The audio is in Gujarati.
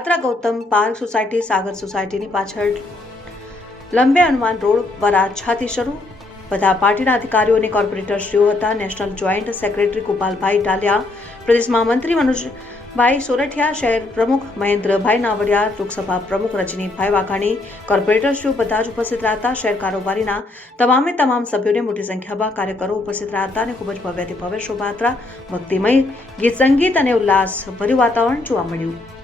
શોભાયાત્રા ગૌતમ પાર્ક સોસાયટી સાગર સોસાયટીની પાછળ લંબે હનુમાન રોડ વરાછાથી શરૂ। બધા પાર્ટીના અધિકારીઓ અને કોર્પોરેટરશ્રીઓ હતા। નેશનલ જોઈન્ટ સેક્રેટરી ગોપાલભાઈ ટાલિયા, પ્રદેશ મહામંત્રી મનોજભાઈ સોરઠિયા, શહેર પ્રમુખ મહેન્દ્રભાઈ નાવડિયા, લોકસભા પ્રમુખ રજનીભાઈ વાઘાણી, કોર્પોરેટરશ્રીઓ બધા જ ઉપસ્થિત રહ્યા હતા। શહેર કારોબારીના તમામ સભ્યોને મોટી સંખ્યામાં કાર્યકરો ઉપસ્થિત રહ્યા હતા અને ખૂબ જ ભવ્યથી ભવ્ય શોભાયાત્રા, ભક્તિમય ગીત સંગીત અને ઉલ્લાસભર્યું વાતાવરણ જોવા મળ્યું।